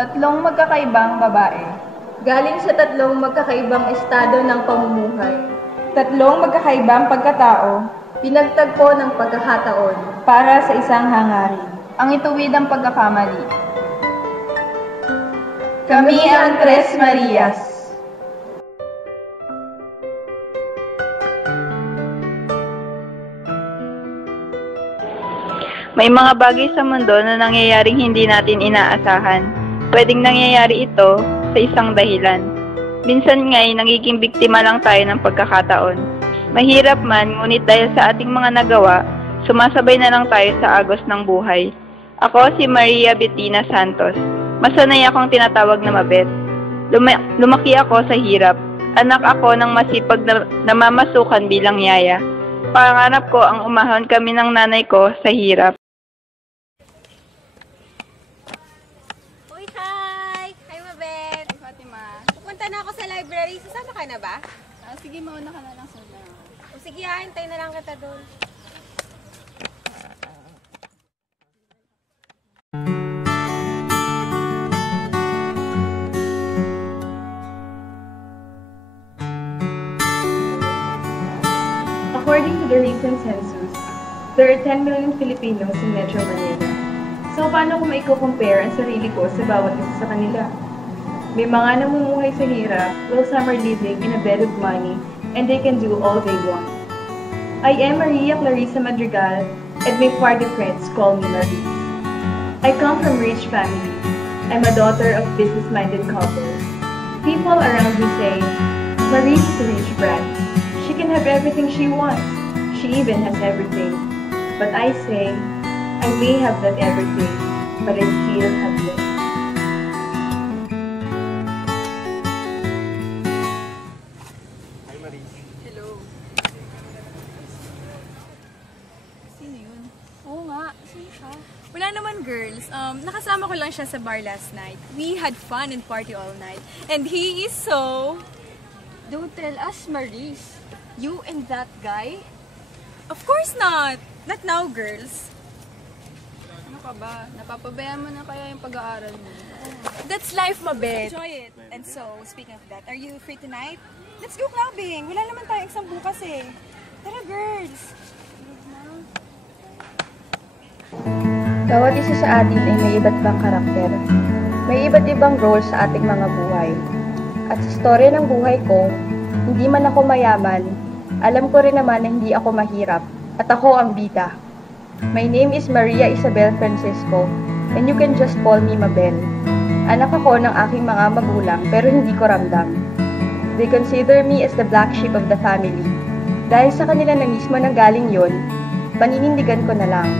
Tatlong magkakaibang babae. Galing sa tatlong magkakaibang estado ng pamumuhay. Tatlong magkakaibang pagkatao. Pinagtagpo ng pagkakataon para sa isang hangarin. Ang ituwid ang pagkakamali. Kami ang Tres Marias. May mga bagay sa mundo na nangyayaring hindi natin inaasahan. Pwedeng nangyayari ito sa isang dahilan. Minsan nga'y nagiging biktima lang tayo ng pagkakataon. Mahirap man, ngunit dahil sa ating mga nagawa, sumasabay na lang tayo sa agos ng buhay. Ako si Maria Bettina Santos. Masanay akong tinatawag na Mabet. Lumaki ako sa hirap. Anak ako ng masipag na namamasukan bilang yaya. Pangarap ko ang umahon kami ng nanay ko sa hirap. Uy, hi! Hi, Mabet! Fatima. Pupunta na ako sa library. Sasama ka na ba? Sige, mauna ka na lang sa O sige, hintay na lang kita doon. According to the recent census, there are 10 million Filipinos in Metro Manila. So, paano ko maiko-compare ang sarili ko sa bawat isa sa kanila? May mga namumuhay sa hirap, while some are living in a bed of money, and they can do all they want. I am Maria Clarissa Madrigal, and my party friends call me Marie. I come from rich family. I'm a daughter of business-minded couple. People around me say, Marie is a rich brat. She can have everything she wants. She even has everything. But I say, I may have that everything, but I still have less. Hi, Marie. Hello. Sino yun? Oo nga, sino siya? Wala naman, girls. Nakasama ko lang siya sa bar last night. We had fun and party all night. And he is so... Don't tell us, Maurice. You and that guy? Of course not! Not now, girls. Ano ka ba? Napapabayaan mo na kaya yung pag-aaral mo? That's life, Mabet. Enjoy it. And so, speaking of that, are you free tonight? Let's go clubbing. Wala naman tayong exam bukas eh. Tara, girls. Bawat isa sa atin ay may iba't ibang karakter. May iba't ibang role sa ating mga buhay. At sa storya ng buhay ko, hindi man ako mayaman, alam ko rin naman na hindi ako mahirap, at ako ang bida. My name is Maria Isabel Francisco, and you can just call me Mabel. Anak ako ng aking mga magulang, pero hindi ko ramdam. They consider me as the black sheep of the family. Dahil sa kanila na mismo nanggaling yon, paninindigan ko na lang.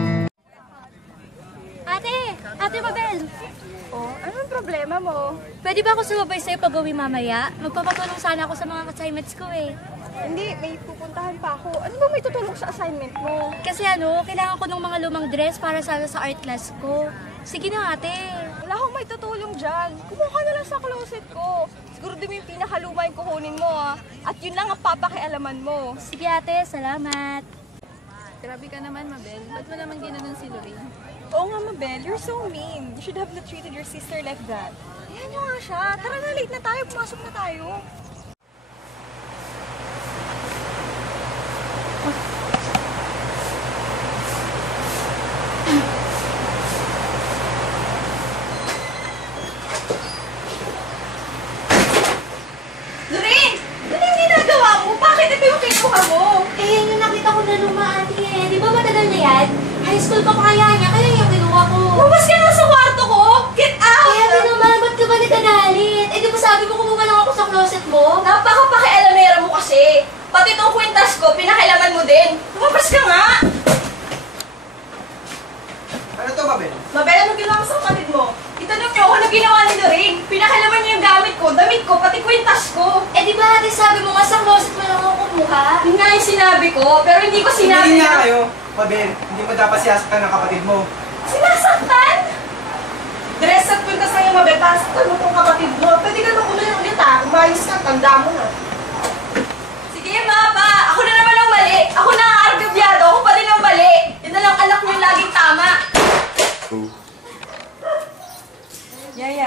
Ate Mabel! Oh, anong problema mo? Pwede ba ako sumabay sa'yo pag-uwi mamaya? Magpapatulong sana ako sa mga assignments ko eh. Hindi, may pupuntahan pa ako. Ano ba may tutulong sa assignment mo? Kasi kailangan ko ng mga lumang dress para sana sa art class ko. Sige na ate. Wala akong may tutulong dyan. Kumuha ka na lang sa closet ko. Siguro din yung pinakaluma yung kukunin mo At yun lang ang papakialaman mo. Sige ate, salamat. Grabe ka naman, Mabel. Ba't mo naman ginanon si Lorraine? Oo nga, Mabel. You're so mean. You should have not treated your sister like that. Ayan nyo nga siya. Tara na, late na tayo. Pumasok na tayo. Lorraine! Ano yung ginagawa mo? Bakit ito yung kinuha mo? Eh, yan yung nakita ko na luma ate eh. Di ba matagal na yan? High school pa kaya niya, kaya yung kinuha ko. Lumabas ka na sa kwarto ko! Get out! Eh, ate naman, ba't ka ba nagagalit? Eh, di ba sabi mo kumuha lang ako sa closet mo? Napaka-pakialamera mo kasi. Pati itong kwintas ko, pinakialaman mo din. Lumabas ka nga! Ano to, Mabel? Mabel, ano ginawa mo sa kapatid mo? Itanong niyo, ano ginawa ni Lorraine? Pinakialaman niya yung gamit ko, damit ko, pati kwintas ko. Eh, di ba ate sabi mo nga sa closet mo lang ako kumuha? Yun nga yung sinabi ko, pero hindi ko sinabi Hindi nga kayo, Mabel. Hindi mo dapat siyasaktan ng kapatid mo. Sinasaktan? Dress at kwintas lang yung Mabel, tapos tanong kong kapatid mo. Pwede ka nang ulit umayos ka, tanda mo na. Sige, Mapa, ako na naman ang mali. Ako na ang argabyado, ako pa din ang mali. Yun na lang anak mo yung laging tama. Yaya,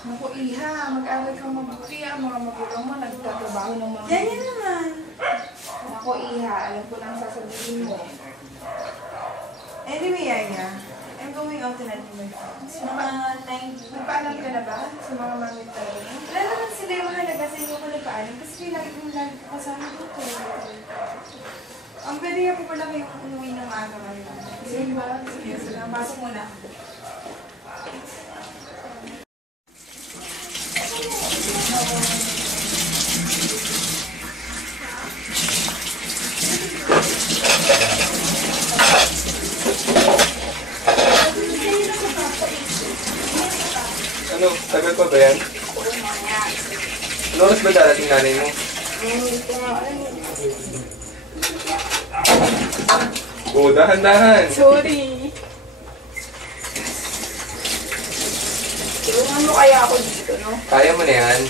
Naku, Iha, mag-aral kang mabuti. Ang mga magulang mo nagtatrabaho ng mga... Yan naman. Naku, Iha, alam ko na ang sasabihin mo. Anyway, Yaya, I'm going out tonight with my friends. Mga 9. Nagpaalam ka na ba sa mga mamit tayo? Wala naman sila yung mahalaga sa inyo ko nagpaalam kasi lagi kasama dito. Ang pwede niya po pala kayong umuwi ng maaga ngayon. Sige ba? Sige, sige. Pasok muna. Ano, tagal pa ba yan? Ano oras ba darating nanay mo? Oo, dahan-dahan. Sorry. Tulungan mo kaya ako dito, no? Kaya mo na yan.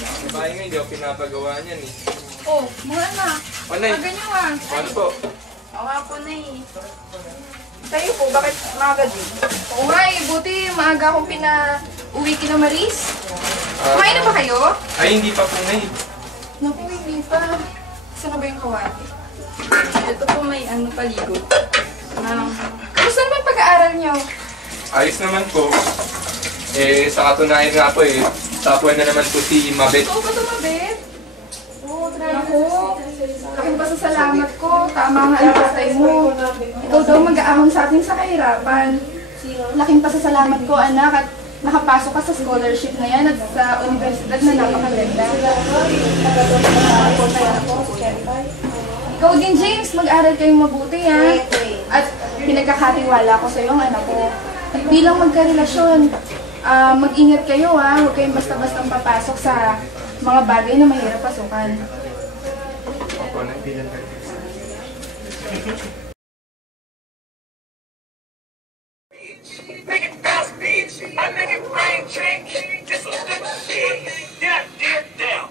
Sa bahay nga, hindi ako pinapagawa niyan eh. Oh, mga anak. Panay, Ganyan ah. ano po? Oo nga po na eh. Tayo po, bakit maaga din? Oo nga eh, buti maaga akong uwi kina Maris. Kumain na ba kayo? Ay, hindi pa po na eh. Naku, hindi pa. Saan na ba yung kawali? Ito po may paligo. Kamusta naman pag-aaral niyo? Ayos naman po. Eh, sa katunayan nga po eh, tapuan na naman po si Mabet. Ikaw ba tumabit? Oo, naku. Laking pasasalamat ko. Tama nga ang tatay mo. Ikaw daw mag-aahon sa atin sa kahirapan. Laking pasasalamat ko, anak, at nakapasok ka sa scholarship na yan at sa universidad na napakaganda. Ikaw din, James, mag-aral kayong mabuti, ha? At pinagkakatiwala ko sa iyo ang anak ko. At bilang magkarelasyon, mag-ingat kayo, ha? Huwag kayong basta-bastang papasok sa mga bagay na mahirap pasukan. Opo, nagbilan ka. Make it bounce, bitch. I make it rain, drink. This was good shit. Down, down.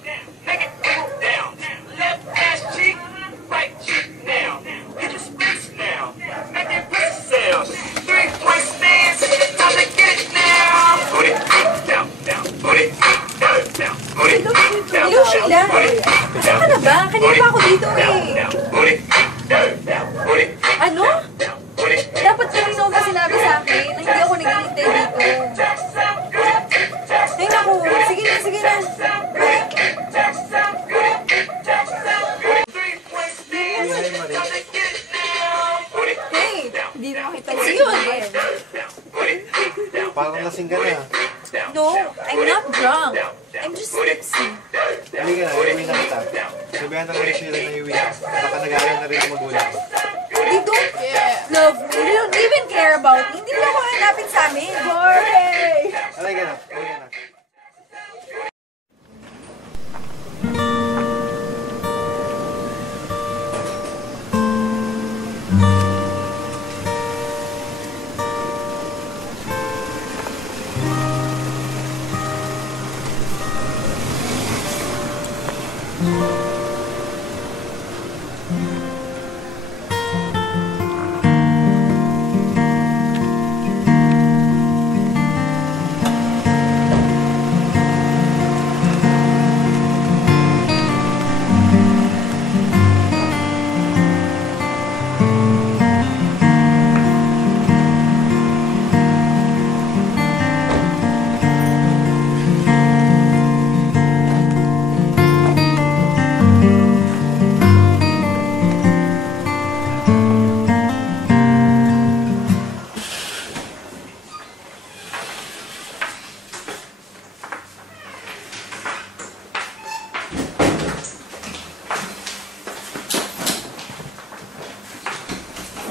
Make it go down. Left ass cheek, right cheek now. Get your space now. Make that pussy sell. 3-point stance. Time to get it now. Put it down, down. Put it down, down. Put it down, Hello, Sheila. Saan ka na ba? Kanina pa ako dito eh. Put it down. Put it Ano? Put it Dapat kanina mo pa sinabi sa akin na hindi ako nag-iintay dito. Ay naku, sige na, sige na. Hey, hindi na makita see you again. Parang lasing ka na. No, I'm not drunk. I'm just tipsy. Hindi ka na, iuwi na kita. Sabihan na lang si Sheila na iuwi na. Baka nag-aaral na rin ang magulang ko. They don't love me. They don't even care about me. Hindi mo ako hanapin sa amin. Jorge! Alay ka na, alay ka na.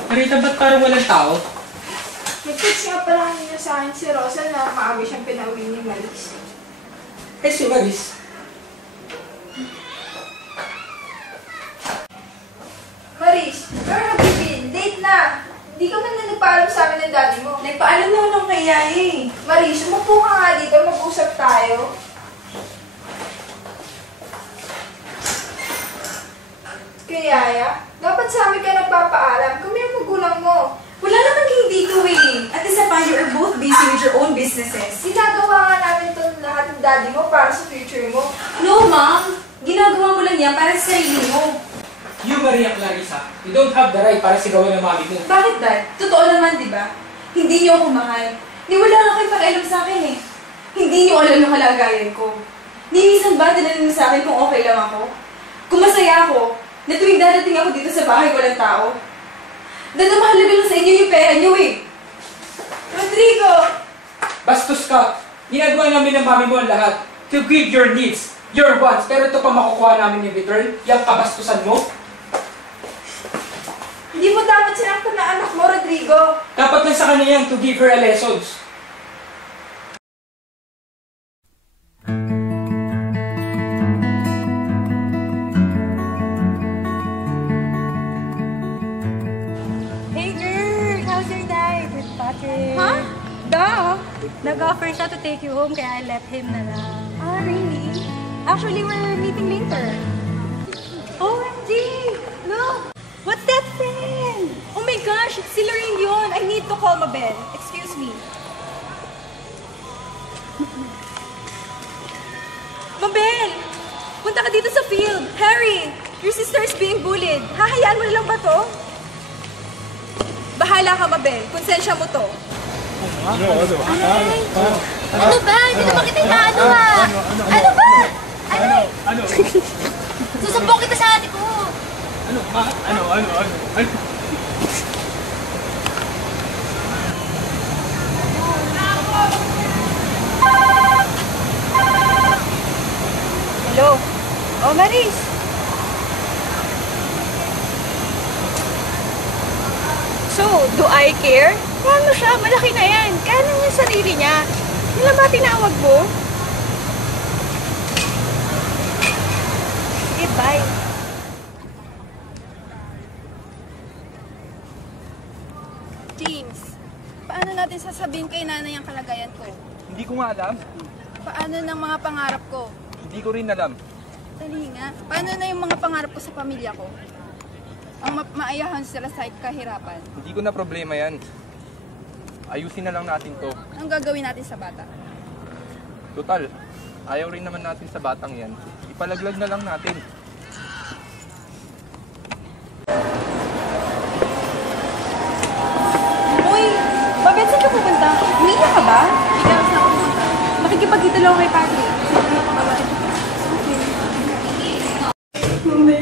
Marita, ba't parang walang tao? Nag-text nga pala niya sa akin si Rosa na maaga siyang pinauwi ni Maris. Eh, si Maris. Maris, where have you been? Late na! Hindi ka man na nagpaalam sa amin ng daddy mo. Nagpaalam mo nung kay Yaya eh. Maris, umupo ka nga dito, mag-usap tayo. Kay Yaya, dapat sa amin ka nagpapaalam. Kami ang magulang mo. Wala namang hindi dito eh. At isa pa, you are both busy with your own businesses. Ginagawa daddy mo para sa future mo. No, ma'am. Ginagawa mo lang yan para sa sarili mo. You, Maria Clarissa, you don't have the right para sigawan ng mami mo. Bakit, Dad? Totoo naman, di ba? Hindi niyo ako mahal. Ni wala nga kayo pakialam sa akin eh. Hindi niyo alam yung kalagayan ko. Ni minsan ba tinanong sa akin kung okay lang ako? Kung masaya ako, na tuwing dadating ako dito sa bahay walang tao. Dahil na mahalaga lang sa inyo yung pera niyo eh. Rodrigo! Bastos ka! Ginagawa namin ng mami mo ang lahat to give your needs, your wants, pero ito pa makukuha namin in return, yung kabastusan mo. Hindi mo dapat sinaktan na anak mo, Rodrigo. Dapat lang sa kanya yan to give her a lessons. Hey girl! How's your night with Patrick? Huh? Duh! Nag-offer siya to take you home kaya I let him na lang. Ah, really? Actually, we're meeting later. OMG! Look! What's that friend? Oh my gosh! Si Lorraine yun! I need to call Mabel. Excuse me. Mabel! Punta ka dito sa field! Harry! Your sister is being bullied. Hahayaan mo na lang ba to? Bahala ka, Mabel. Konsensya mo to. Ano ba? Hindi naman kita inaano ha! Ano ba? Ano? Susumbong kita sa ate ko! Ano? Hello? Oh, Maris! So, do I care? Paano siya? Malaki na yan. Kaya lang yung sarili niya. Kailan ba tinawag mo? Sige, bye. James, paano natin sasabihin kay nanay ang kalagayan ko? Hindi ko nga alam. Paano ng mga pangarap ko? Hindi ko rin alam. Dali nga. Paano na yung mga pangarap ko sa pamilya ko? Ang maayahan sila sa kahirapan. Hindi ko na problema yan. Ayusin na lang natin to. Anong gagawin natin sa bata? Total, ayaw rin naman natin sa batang yan. Ipalaglag na lang natin. Uy! Mabel, saan ka pupunta? Umiiyak ka ba? Hindi ka lang saan pumunta. Makikipagkita lang ako kay Patrick. Hindi.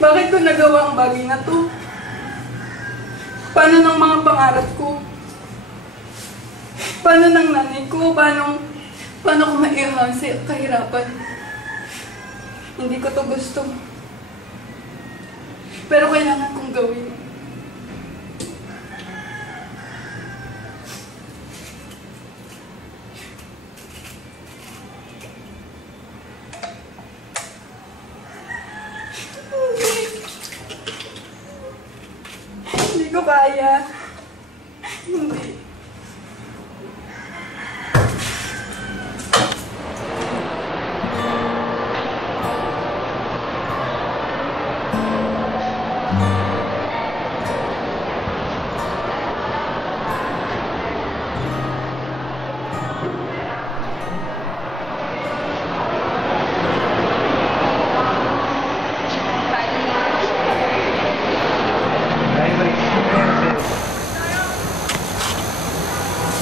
Bakit ko nagawa ang bagay na to? Paano ng mga pangarap ko? Paano ng nanay ko? Paano ko maiyahan sa kahirapan? Hindi ko to gusto. Pero kailangan kong gawin. Hindi ko kaya. Hindi.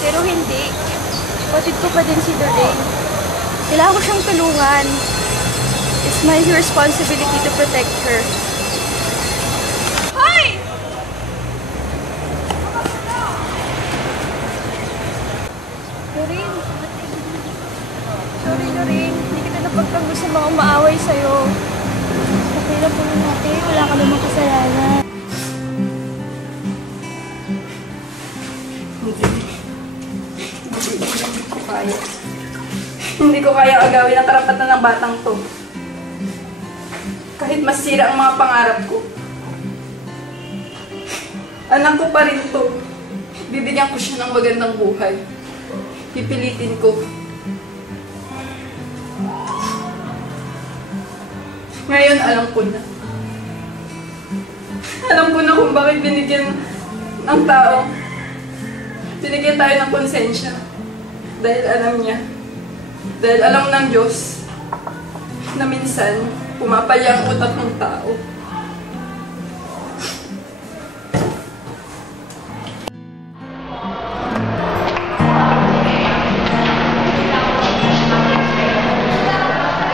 Pero hindi. Kapatid ko pa din si Lorraine. Kailangan ko siyang tulungan. It's my responsibility to protect her. Hoy! Lorraine, sorry Lorraine. Hindi kita napagtanggol sa mga umaaway sa'yo. Okay lang po natin. Wala ka namang kasalanan. Hindi ko kaya agawin ang karapatan ng batang to. Kahit masira ang mga pangarap ko. Anak ko pa rin to. Bibigyan ko siya ng magandang buhay. Pipilitin ko. Ngayon alam ko na. Alam ko na kung bakit binigyan ng tao. Binigyan tayo ng konsensya. Dahil alam niya Dahil alam ng Diyos na minsan pumapalya ang utak ng tao.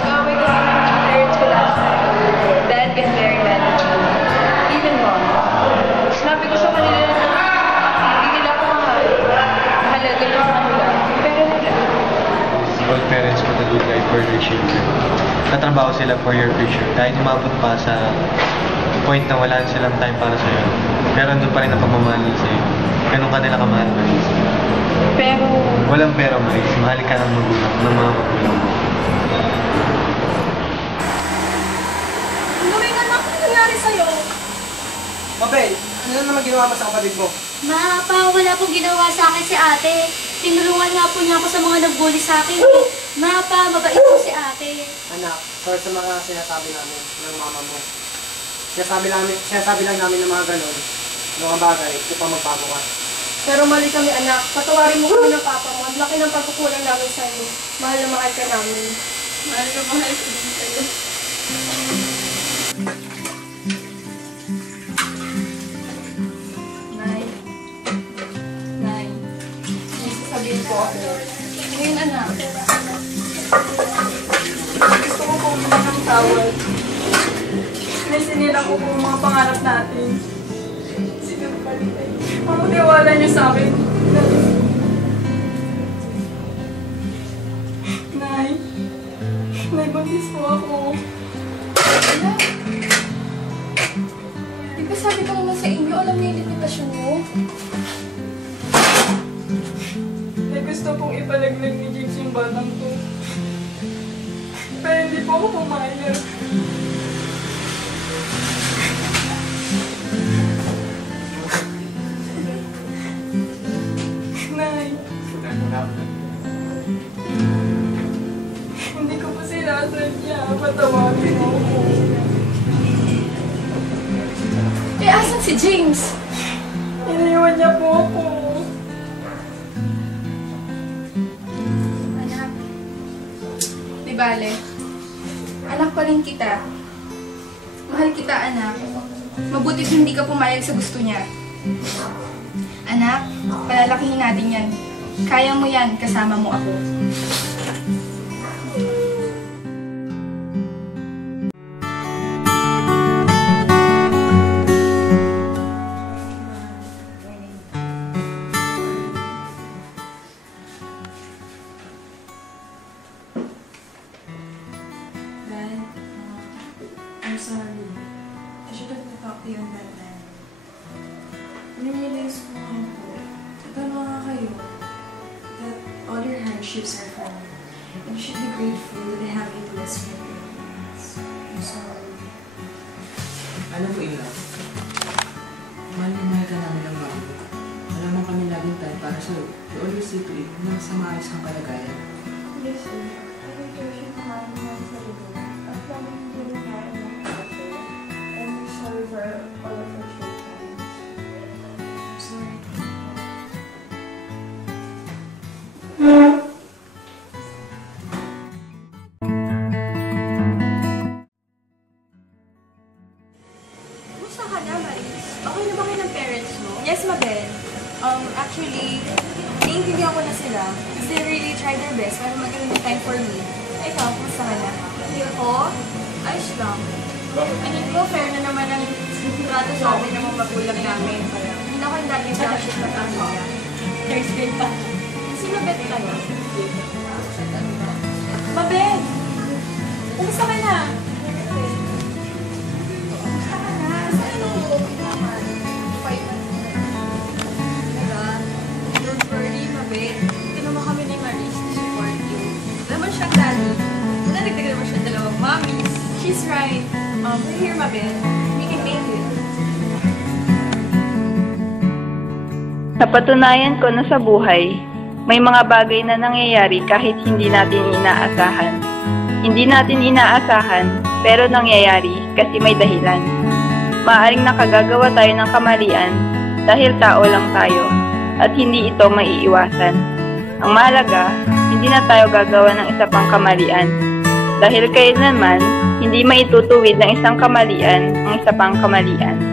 Nag-away ko ng parents ko last night. Dad got very mad at me. Even mom. Sinabi ko sa kanila na hindi nila ako mahal. Mahalaga lang sa kanila. Pero nila. All parents put a good life for their children. Katrabaho sila for your future. Kahit umabot pa sa point na wala silang time para sa'yo. Pero doon pa rin ang pagmamahal nila sa'yo. Ganun ka nila kamahal, Maris. Pero... Walang pero, Maris. Mahalin ka ng magulang, ng mga magulang mo. Lumay anak, ano nangyari sa'yo? Mabel, ano naman ginawa mo sa kapatid mo? Ma, pa, wala pong ginawa sa akin si ate. Tinulungan nga po niya ako sa mga nag-bully sa akin. Ma, pa, mabait po si ate. Anak, sorry sa mga sinasabi namin ng mama mo. Sinasabi lang namin ng mga ganun, mga bagay, upang magbago ka. Pero mali kami anak, patawarin mo kami ng papa mo. Ang laki ng pagkukulang namin sa iyo. Mahal na mahal ka namin. Mahal na mahal ko din sa'yo. Nay. Nay. May sasabihin po ako. Ngayon anak. Gusto ko po umilang ng tawad. Sinira ko po ang mga pangarap natin. Ang tiwala niyo sa akin. Nay. Nay, buntis po ako. Di ba sabi ko naman sa inyo, alam niyo yung limitasyon mo? Nay, gusto pong ipalaglag ni James yung batang to. Pero hindi po ako pumayag. Nay. Hindi ko po sinasadya. Patawagin mo ako. Eh, asan si James? Iniwan niya po ako. Anak. Di bale. Anak pa rin kita. Mahal kita, anak. Mabuti hindi ka pumayag sa gusto niya. Anak, palalakihin natin yan. Kaya mo yan, kasama mo ako. Dad, I'm sorry. I should have talked to you on that time. Realize ko ngayon po, tama nga kayo, that all your hardships are for me. And you should be grateful that I have you to listen to your parents. I'm sorry. Alam mo, Ila, mahal na mahal ka namin ng mama. Wala naman kami laging time para sa'yo. We always see to it na sa maayos kang kalagayan. Yes, sir. I think you should have me on sa ito. At lagi hindi rin kaya ng kape. And we're sorry for all of our shortcomings. I'm sorry. Kumusta ka na, Maris? Okay na ba kayo ng parents mo? Yes, Mabel. Actually, naiintindihan ko na sila. Because they really tried their best para magkaroon ng time for me. Ikaw, kumusta ka na? Ako? Ayos lang. Ano ko, fair na naman ang trato sa amin ng mga magulang namin. Hindi na ako yung dating flagship na pamilya. Thursday pa. Sino bet kayo? Mabel! Kumusta ka na? Kumusta ka na? Saan ang okay naman? 5 months na. Diba? Don't worry, Mabel. Ito naman kami ni Maris to support you. Naman siyang daddy. Nadagdagan naman siya dalawang mommies. She's right. We're here, Mabel. We can make it. Napatunayan ko na sa buhay, may mga bagay na nangyayari kahit hindi natin inaasahan. Hindi natin inaasahan, pero nangyayari kasi may dahilan. Maaaring nakagagawa tayo ng kamalian dahil tao lang tayo at hindi ito maiiwasan. Ang mahalaga, hindi hindi na tayo gagawa ng isa pang kamalian. Dahil kailanman, hindi maitutuwid ng isang kamalian ang isa pang kamalian.